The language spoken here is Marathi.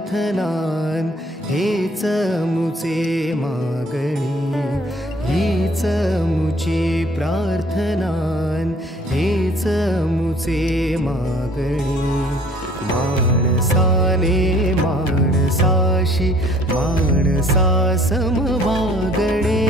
प्रार्थनान हेच मुचे मागणी, हीच मुची प्रार्थनान हेच मुचे मागणी। माणसाने माणसाशी माणसा सम वागणे,